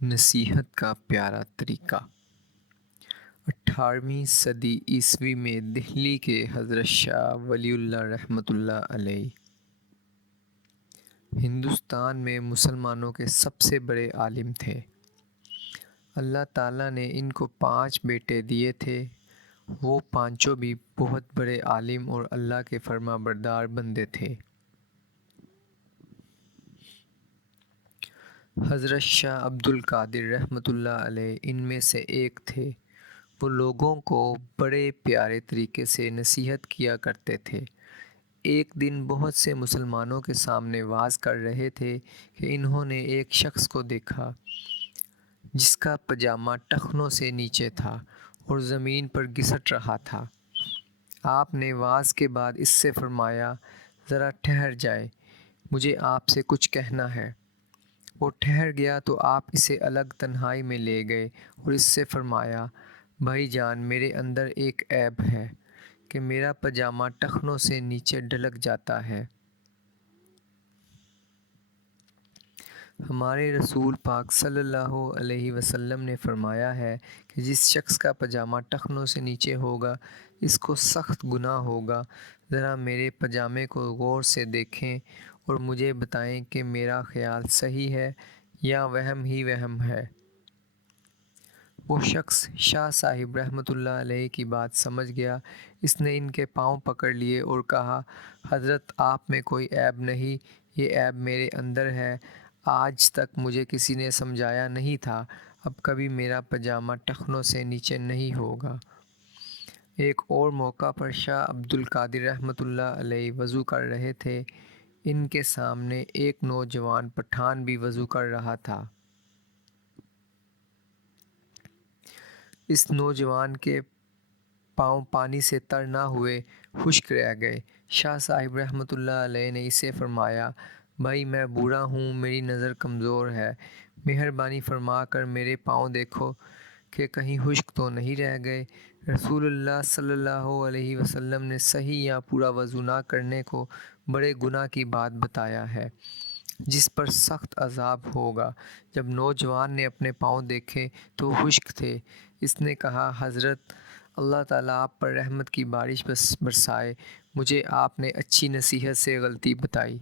نصیحت کا پیارا طریقہ۔ 18ویں صدی عیسوی میں دہلی کے حضرت شاہ ولی اللہ رحمۃ اللہ علیہ ہندوستان میں مسلمانوں کے سب سے بڑے عالم تھے۔ اللہ تعالیٰ نے ان کو 5 بیٹے دیے تھے۔ وہ پانچوں بھی بہت بڑے عالم اور اللہ کے فرما بردار بندے تھے۔ حضرت شاہ عبد القادر رحمۃ اللہ علیہ ان میں سے ایک تھے۔ وہ لوگوں کو بڑے پیارے طریقے سے نصیحت کیا کرتے تھے۔ ایک دن بہت سے مسلمانوں کے سامنے وعظ کر رہے تھے کہ انہوں نے ایک شخص کو دیکھا جس کا پاجامہ ٹخنوں سے نیچے تھا اور زمین پر گھسٹ رہا تھا۔ آپ نے وعظ کے بعد اس سے فرمایا، ذرا ٹھہر جائے، مجھے آپ سے کچھ کہنا ہے۔ وہ ٹھہر گیا تو آپ اسے الگ تنہائی میں لے گئے اور اس سے فرمایا، بھائی جان، میرے اندر ایک عیب ہے کہ میرا پاجامہ ٹخنوں سے نیچے ڈھلک جاتا ہے۔ ہمارے رسول پاک صلی اللہ علیہ وسلم نے فرمایا ہے کہ جس شخص کا پاجامہ ٹخنوں سے نیچے ہوگا اس کو سخت گناہ ہوگا۔ ذرا میرے پاجامے کو غور سے دیکھیں اور مجھے بتائیں کہ میرا خیال صحیح ہے یا وہم ہی وہم ہے۔ وہ شخص شاہ صاحب رحمۃ اللہ علیہ کی بات سمجھ گیا۔ اس نے ان کے پاؤں پکڑ لیے اور کہا، حضرت، آپ میں کوئی عیب نہیں، یہ عیب میرے اندر ہے۔ آج تک مجھے کسی نے سمجھایا نہیں تھا، اب کبھی میرا پاجامہ ٹخنوں سے نیچے نہیں ہوگا۔ ایک اور موقع پر شاہ عبد القادر رحمۃ اللہ علیہ وضو کر رہے تھے۔ ان کے سامنے ایک نوجوان پٹھان بھی وضو کر رہا تھا۔ اس نوجوان کے پاؤں پانی سے تر نہ ہوئے، خشک رہ گئے۔ شاہ صاحب رحمۃ اللہ علیہ نے اسے فرمایا، بھائی، میں بوڑھا ہوں، میری نظر کمزور ہے، مہربانی فرما کر میرے پاؤں دیکھو کہ کہیں خشک تو نہیں رہ گئے۔ رسول اللہ صلی اللہ علیہ وسلم نے صحیح یا پورا وضو نہ کرنے کو بڑے گناہ کی بات بتایا ہے، جس پر سخت عذاب ہوگا۔ جب نوجوان نے اپنے پاؤں دیکھے تو وہ خشک تھے۔ اس نے کہا، حضرت، اللہ تعالیٰ آپ پر رحمت کی بارش برسائے، مجھے آپ نے اچھی نصیحت سے غلطی بتائی۔